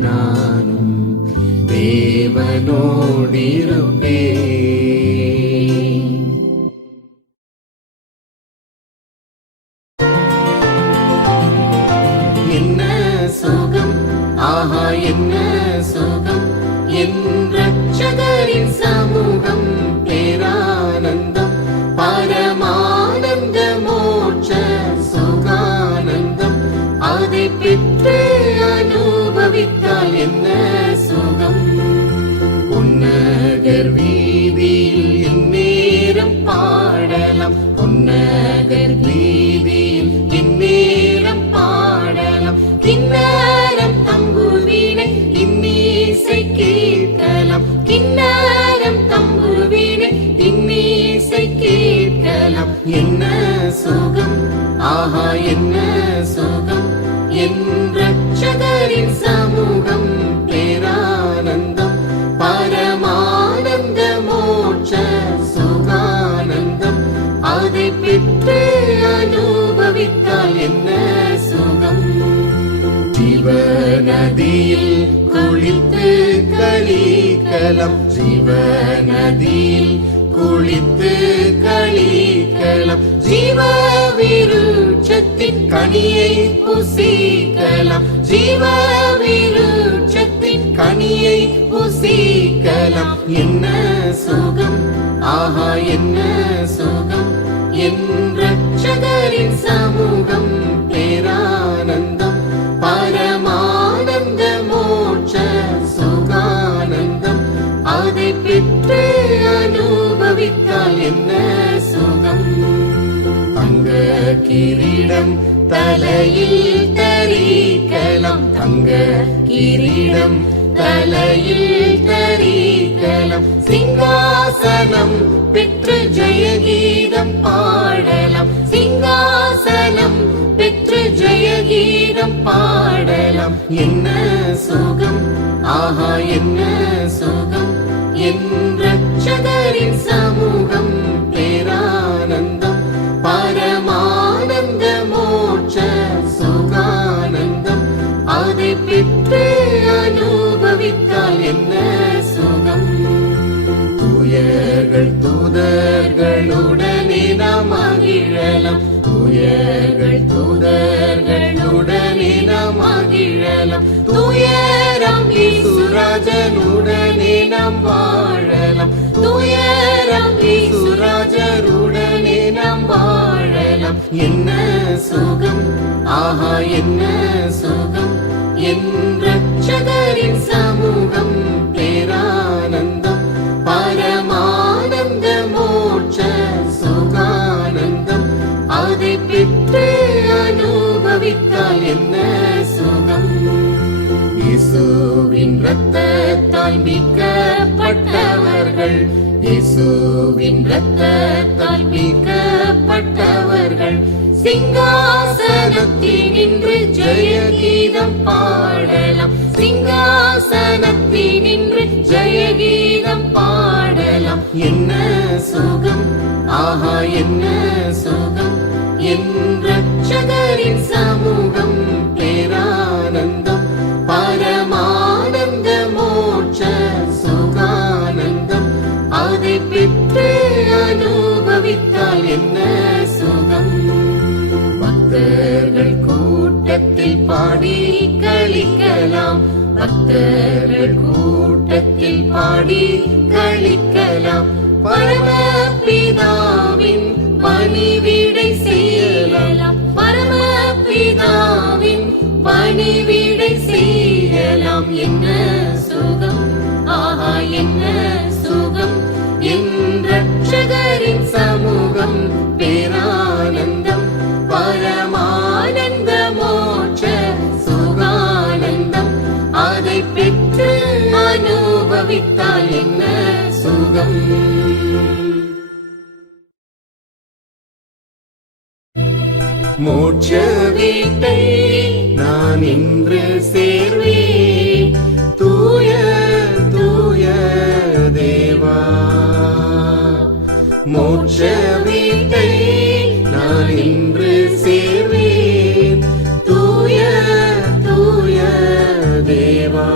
நானும் தேவனோடிருப்பே என்ன சுகம் ஆஹா என்ன சுகம் என் ரட்சகரின் சமூகம் பேரானந்தம் பரமானந்த மோட்ச சுகானந்தம் அதை பெற்று அனுபவித்தால் என்ன சுகம் உன்னகர் வீதியில் எந்நேரம் பாடலாம் உன்னகர் வீதியில் எந்நேரம் பாடலாம் கிண்ணாரம் தம்புவினை இன்னிசை கேட்கலாம் கிண்ணாரம் தம்புவினை இன்னிசை கேட்கலாம் என்ன சுகம் ஆஹா என்ன சுகம் என் ரட்சகரின் சமூகம் பேரானந்தம் பரமானந்த மோட்ச சுகானந்தம் அதை பெற்று அனுபவித்தால் என்ன சுகம் ஜீவநதியில் குளித்து களிக்கலாம் ஜீவநதியில் குளித்து களிக்கலாம் ஜீவ விருட்சத்தின் கனியை புசிக்கலாம் ஜீவ விருட்சத்தின் கனியை புசிக்கலாம் என்ன சுகம் ஆஹா என்ன சுகம் என் ரட்சகரின் சமூகம் பேரானந்தம் பரமானந்த மோட்ச சுகானந்தம் அதை பெற்று அனுபவித்தால் என்ன சுகம் தங்க கிரீடம் தலையில் தரிக்கலாம் தங்க கிரீடம் தலையில் தரிக்கலாம் சிங்காசனம் பெற்று ஜெயகீதம் பாடலாம் சிங்காசனம் பெற்று ஜெயகீதம் பாடலாம் என்ன சுகம் ஆஹா என்ன சுகம் என் ரட்சகரின் சமூகம் பேரானந்தம் பரமானந்த மோட்ச சுகானந்தம் அதை பெற்று அனுபவித்தால் என்ன சுகம் தூயர்கள் தூதர்களுடனே நாம் மகிழலாம் தூயர்கள் தூதர்களுடனே நாம் மகிழலாம் தூயராம் இயேசுராஜனுடனே நாம் வாழலாம் தூயராம் இயேசுராஜருடனே நாம் வாழலாம் என்ன சுகம் ஆஹா என்ன சுகம் என் ரட்சகரின் சமூகம் பேரானந்தம் பரமானந்த மோட்ச சுகானந்தம் அதை பெற்று அனுபவித்தால் என்ன சுகம் இயேசுவின் இரத்தத்தால் மீட்கப்பட்டவர்கள் இயேசுவின் இரத்தத்தால் மீட்கப்பட்டவர்கள் சிங்காசனத்தினின்று ஜெயகீதம் பாடலாம் சிங்காசனத்தினின்று ஜெயகீதம் பாடலாம் என்ன சுகம் ஆஹா என்ன சுகம் என் ரட்சகரின் சமூகம் பேரானந்தம் பரமானந்த மோட்ச சுகானந்தம் அதை பெற்று அனுபவித்தால் என்ன சுகம் பக்தர்கள் கூட்டத்தில் பாடி களிக்கலாம் பக்தர்கள் கூட்டத்தில் பாடி களிக்கலாம் பரமபிதாவின் பணிவிடை செய்யலாம் பரமபிதாவின் பணிவிடை செய்யலாம். என்ன சுகம், ஆஹா என்ன சுகம், என் ரட்சகரின் சமூகம் பேரானந்தம், பரமானந்த மோட்ச சுகானந்தம், அதை பெற்று அனுபவித்தால் என்ன சுகம். மோட்ச வீட்டை நான் இன்று சேர்வேன், தூய தூய தேவா. மோட்ச வீட்டை நான் இன்று சேர்வேன், தூய தூய தேவா.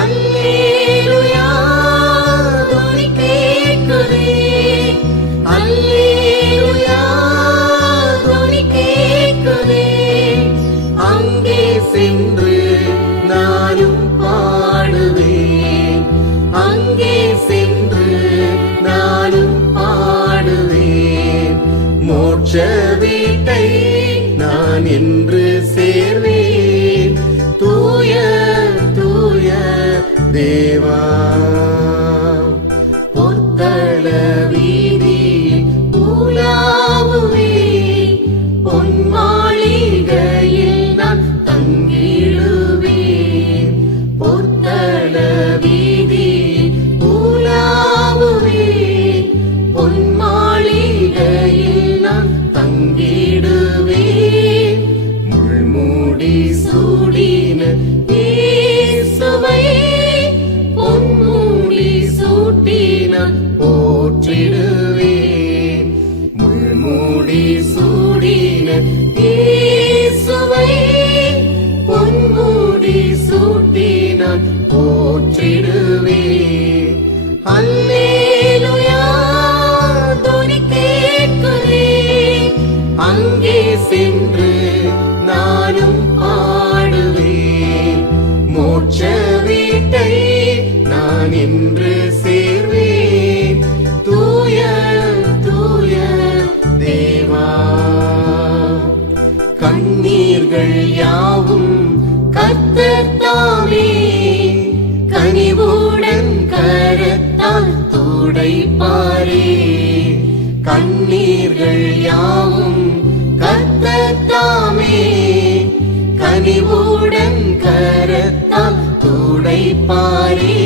அல்லேலூயா துதி கேட்குதே, அல்லேலூயா துதி கேட்குதே, அங்கே சென்று நானும் பாடுவேன், அங்கே சென்று நானும் பாடுவேன். மோட்ச வீட்டை நான் என்று சேர்வேன், தூய தூய தேவா. பொற்கள வீதியில் உலாவுவேன், பொன் மாளிகையில் நான் தங்கிடுவேன். பொற்கள வீதியில் உலாவுவேன், பொன் மாளிகையில் நான் தங்கிடுவேன். முள்மூடி சூடின இயேசுவை பொன்மூடி சூட்டினான் போற்றிடுவேன், முள்மூடி சூடின இயேசுவை பொன்மூடி சூட்டினான் போற்றிடுவேன். அல்லேலூயா துதி கேட்குதே, அங்கே சென்று நானும் பாடுவேன். மோட்ச வீட்டை நான் என்று சேர்வேன், தூய தூய தேவா. கண்ணீர்கள் யாவும் கர்த்தர் தாமே கனிவுடன் கரத்தால் துடைப்பாரே. கண்ணீர்கள் யாவும் கர்த்தர் தாமே கனிவுடன் கரத்தால் துடைப்பாரே.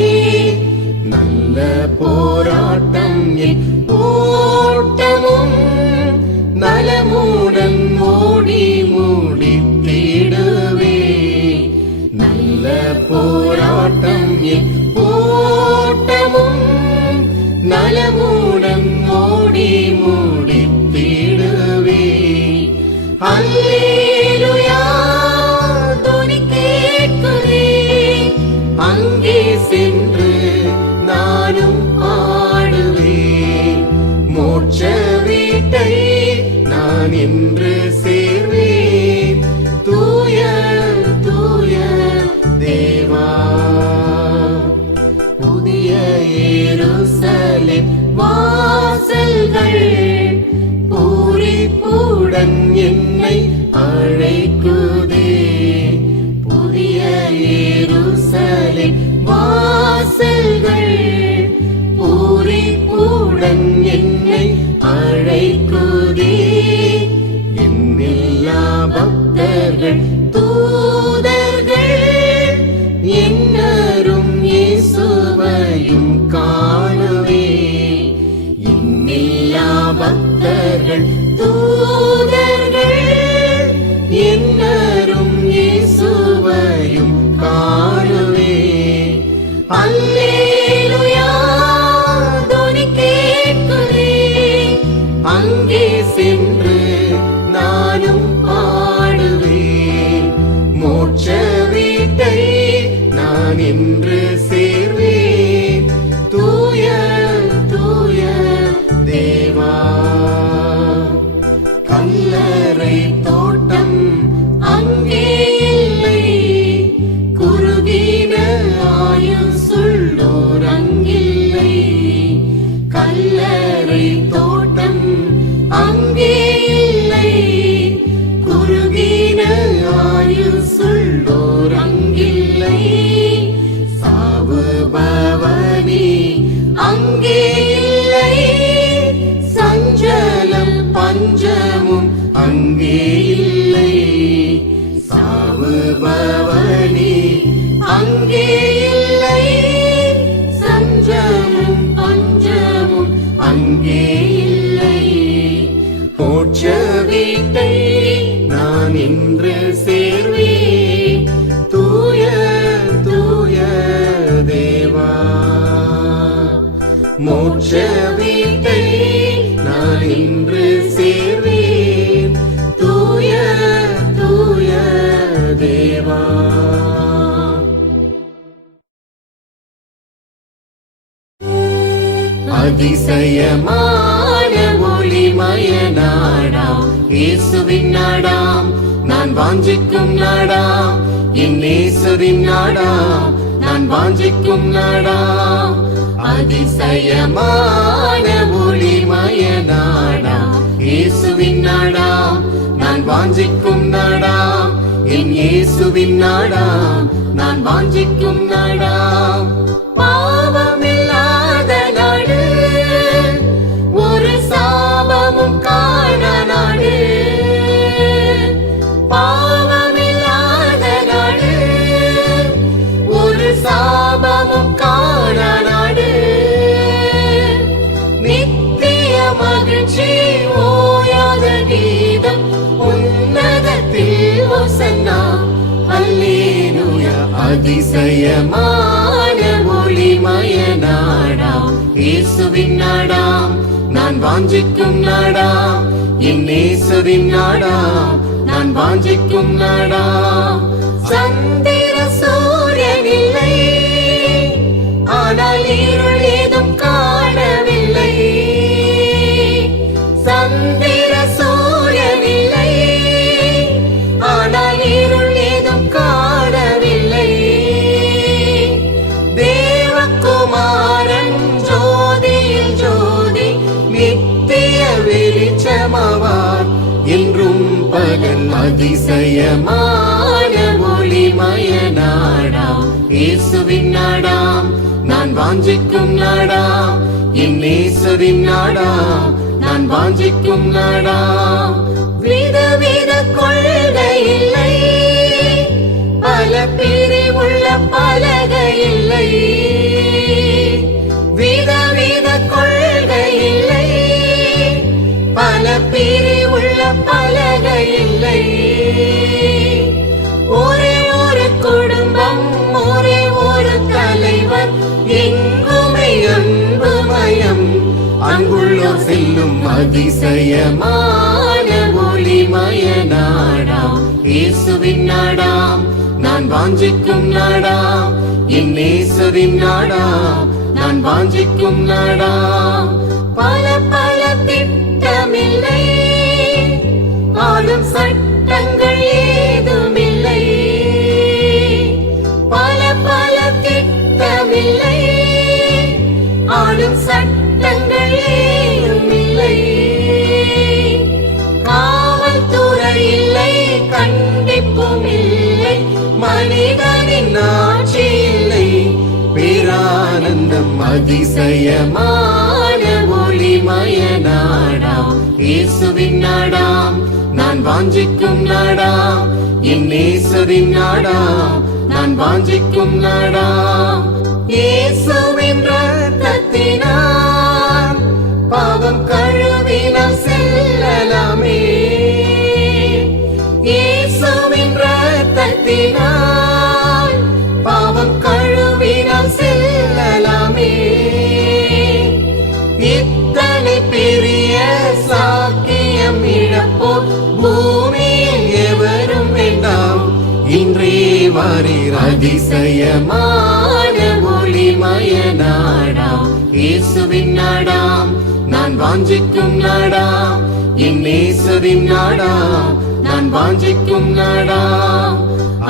நல்ல போராட்டம் என் ஓட்டமும் நலமுடன் ஓடி முடித்திடுவே. நல்ல போராட்டம் என் ஓட்டமும் நலமுடன் ஓடி முடித்திடுவே. அல்லேலூயா துதி கேட்குதே, அங்கே சென்று நானும் பாடுவேன். மோட்ச வீட்டை நான் என்று சேர்வேன், தூய தூய தேவா. புதிய எருசலேம் வாசல்கள் பூரிப்புடன் என்னை அழைக்குதே. புதிய எருசலேம் வாசல்கள் பூரிப்புடன் என்னை அழைக்குதே. எண்ணில்லா பக்தர்கள் தூதர்கள் என்னரும் இயேசுவையும் காணுவே. எண்ணில்லா பக்தர்கள் தூதர்கள் என்னரும் இயேசுவையும் காணுவே. அல்லேலூயா துதி கேட்குதே, அங்கே சென்று நானும் பாடுவேன். மோட்ச வீட்டை நான் என்று சேர்வேன், தூய தூய தேவா. கல்லறை தோட்டம் அங்கே இல்லை, குறுகின ஆயுசுள்ளோர் அங்கில்லை. கல்லறை தோட்டம் அங்கே இல்லை, குறுகின அங்கே இல்லை. சாவு பவனி அங்கே இல்லை. சஞ்சமும் பஞ்சமும் அங்கே இல்லை. மோட்ச வீட்டை நான் இன்று சேர்வேன். தூய தூய தேவா, மோட்ச வீட்டை நான் இன்று சேர்வேன். தூய தூய தேவா. அதிசயமான ஒளிமய நாடாம் இயேசுவின் நாடாம், நான் வாஞ்சிக்கும் நாடாம். என் இயேசுவின் நாடாம், நான் வாஞ்சிக்கும் நாடாம். அதிசயமான ஒளிமய நாடாம் இயேசுவின் நாடாம், நான் வாஞ்சிக்கும் நாடாம். என் இயேசுவின் நாடாம், நான் வாஞ்சிக்கும் நாடாம். பாவமில்லாத நாடு, ஒரு சாபமும் காண நாடு. பாவமில்லாத நாடு, ஒரு சாபமும் காண நாடு. நித்திய மகிழ்ச்சி ஓயாத கீதம், உன்னதத்தில் ஹோசன்னா அல்லேலூயா. அதிசயமான ஒளிமய நாடாம் இயேசுவின் நாடாம், நான் வாஞ்சிக்கும் நாடாம். என் இயேசுவின் நாடாம், நான் வாஞ்சிக்கும் நாடாம். சந்திர சூரியன் இல்லை, ஆனால் இருள் ஏதும் காணவில்லை. சந்திர சூரியன் இல்லை, ஆனால் இருள் ஏதும் காணவில்லை. தேவகுமாரன் ஜோதியில் ஜோதி, நித்திய வெளிச்சமாவார் என்றும் பகல். அதிசயமான ஒளிமய நாடாம் இயேசுவின் நாடாம், நான் வாஞ்சிக்கும் நாடாம். என் இயேசுவின் நாடாம், நான் வாஞ்சிக்கும் நாடாம். விதவித கொள்கை இல்லை, பல பிரிவுள்ள பலகை இல்லை. விதவித கொள்கை இல்லை, பல பிரிவுள்ள பலகை இல்லை. ஒரே ஒரு குடும்பம், ஒரே ஒரு தலைவர், எங்குமே அன்புமயம், அன்புள்ளோர் செல்லும். அதிசயமான ஒளிமய நாடாம் இயேசுவின் நாடாம், நான் வாஞ்சிக்கும் நாடாம். என் இயேசுவின் நாடாம், நான் வாஞ்சிக்கும் நாடாம். பல பல திட்டமில்லை, ஆளும் சட்டங்கள் ஏதுமில்லை. பல பல திட்டமில்லை, ஆளும் சட்டங்கள் ஏதுமில்லை. காவல்துறை இல்லை, கண்டிப்பும் இல்லை, மனிதனின் ஆட்சி இல்லை, பேரானந்தம். அதிசயமான ஒளிமய நாடாம் இயேசுவின் நாடாம், நான் வாஞ்சிக்கும் நாடாம். என் இயேசுவின் நாடாம், நான் வாஞ்சிக்கும் நாடாம். இயேசுவின் இரத்தத்தினால் பாவம் கழுவினால் செல்லலாமே. இயேசுவின் இரத்தத்தினால் பாவம் கழுவினால் செல்லலாமே. இத்தனை பெரிய சாக்கியம் இழப்போர் பூமியில் எவரும் வேண்டாம். இன்றே வாரீர். அதிசயமான ஒளிமய நாடாம் இயேசுவின் நாடாம், நான் வாஞ்சிக்கும் நாடாம். என் இயேசுவின் நாடாம், நான் வாஞ்சிக்கும் நாடாம்.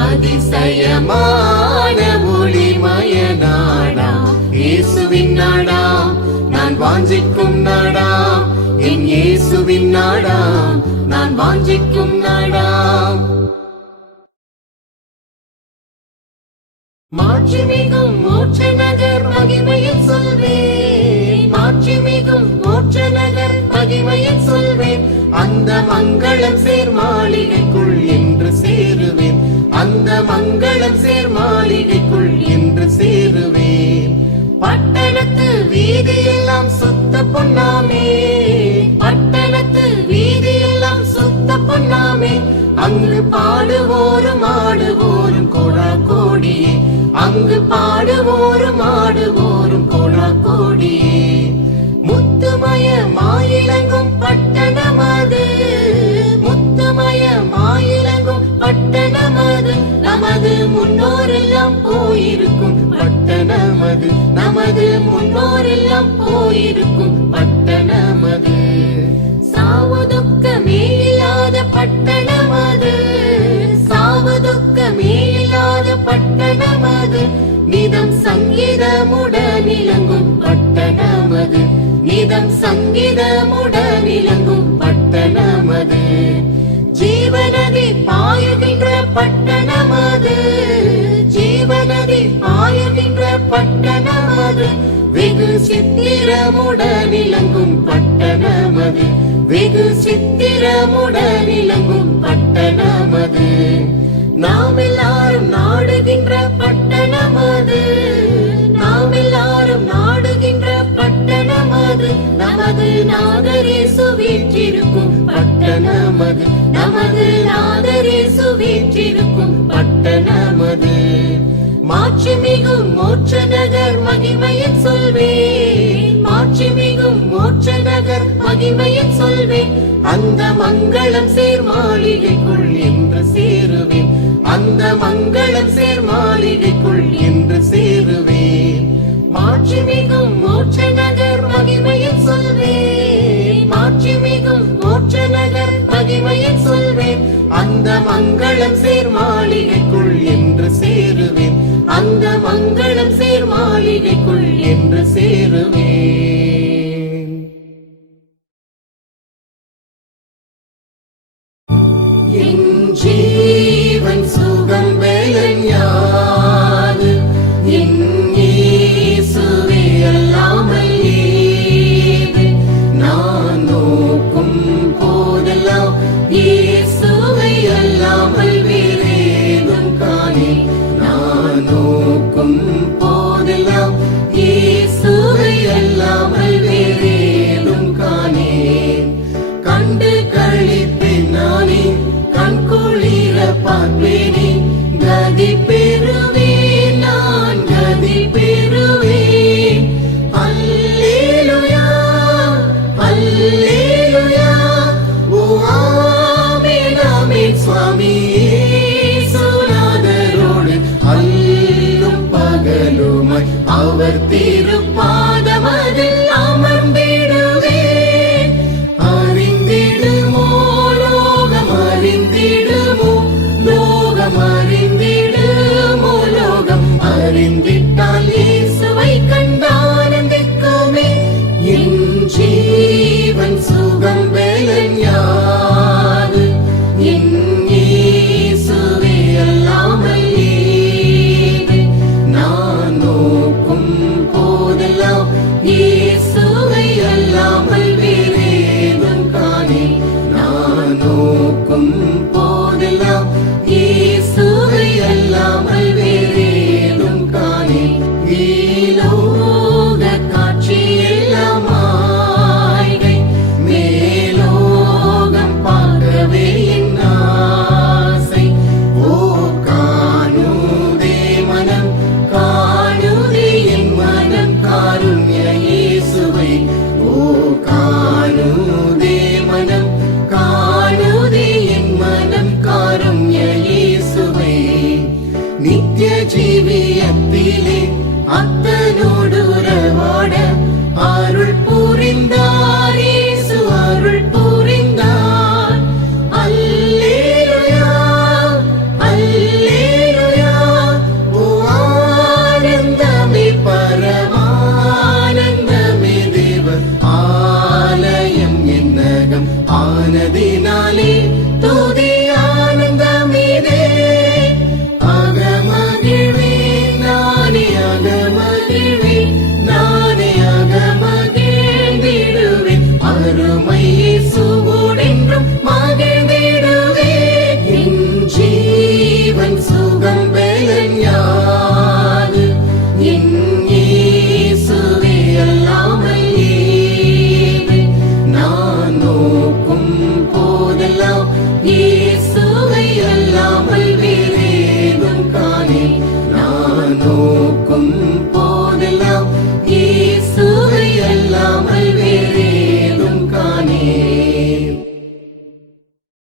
அதிசயமான ஒளிமய நாடாம் இயேசுவின் நாடாம், நான் வாஞ்சிக்கும் நாடாம். என் இயேசுவின் நாடாம், நான் வாஞ்சிக்கும் நாடாம். மாட்சிமிகும் மோட்ச நகர் மகிமையில் சொல்வேன். மாட்சிமிகும் மோட்ச நகர் மகிமையில் சொல்வேன். அந்த மங்களம் சேர் மாளிகைக்குள் என்று சேருவேன். அந்த மங்களம் சேர் மாளிகைக்குள் என்று சேருவேன். பட்டணத்து வீதியெல்லாம் சுத்த பொன்னாமே, பட்டணத்து வீதியெல்லாம் சுத்த பொன்னாமே. அங்கு பாடுவோரும் ஆடுவோரும் கோடா கோடியே, அங்கு பாடுவோரும் ஆடுவோரும் கோடா கோடியே. முத்துமய மாயிலங்கும் பட்டணமது, முத்துமய மாயிலங்கும் பட்டணமது. நமது முன்னோரெல்லாம் போயிருக்கும் பட்டணமது, நமது முன்னோரெல்லாம் போயிருக்கும் பட்டணமது. சாவு துக்கமே இல்லாத பட்டணமது, சாவு துக்கமே இல்லாத பட்டணமது. நிதம் சங்கீதமுடன் இலங்கும் பட்டணமது, நிதம் சங்கீதமுடன் இலங்கும் பட்டணமது. ஜீவநதி பாயுகின்ற பட்டணமது, ஜீவநதி பாயுகின்ற பட்டணமது. வெகு சித்திரமுடன் இலங்கும் பட்டணமது, வெகு சித்திரமுடன் இலங்கும் பட்டணமது. நாம் எல்லாரும் நாடுகின்ற பட்டணமது, நாம் எல்லாரும் நாடுகின்ற பட்டணமது. நமது நாதரேசு வீற்றிருக்கும் பட்டணமது, நமது நாதரேசு வீற்றிருக்கும் பட்டணமது. மாட்சிமிகும் மோட்ச நகர் மகிமையைச் சொல்வேன், மாட்சிமிகும் மோட்ச நகர் மகிமையைச் சொல்வேன். அந்த மங்களம் சேர் மாளிகைக்குள் என்று சேருவேன், அந்த மங்களம் சேர் மாளிகைக்குள் என்று சேருவேன். மாட்சிமிகும் மோட்ச நகர் மகிமையைச் சொல்வேன், மாட்சிமிகும் மோட்ச நகர் மகிமையைச் சொல்வேன். அந்த மங்களம் சேர் மாளிகைக்குள் என்று சேருவேன், அந்த மங்களம் சேர் மாளிகைக்குள் என்று சேருவேன். என் ஜீவன் சுகம் வேலன் யாது, என் இயேசுவே அல்லாமல் ஏது. நான் நோக்கும் போதெல்லாம் இயேசுவை அல்லாமல் வேறேதும் காணேன். நான் நோக்கும் போதெல்லாம் இயேசுவை அல்லாமல் வேறேதும் காணேன். கண்டு களிப்பேன் நானே, கண் குளிர பார்ப்பேனே. கதி பெறுவேன், நான் கதி பெறுவேன். அல்லேலூயா, அல்லேலூயா. ஓ ஆமென், ஆமென். சுவாமி இயேசுநாதரோடு அல்லும் பகலுமாய் அவர் திருப்பாதமதில் அமர்ந்திடுவேன். அறிந்திடுமோ லோகம், அறிந்திடுமோ லோகம், அறிந்திடுமோ லோகம். அறிந்திட்டால் இயேசுவை கண்டானந்திக்குமே. என் ஜீவன் சுகம் வேலன் யாது, என் இயேசுவே அல்லாமல் ஏது. நான் நோக்கும் ஜீவன் சுகம்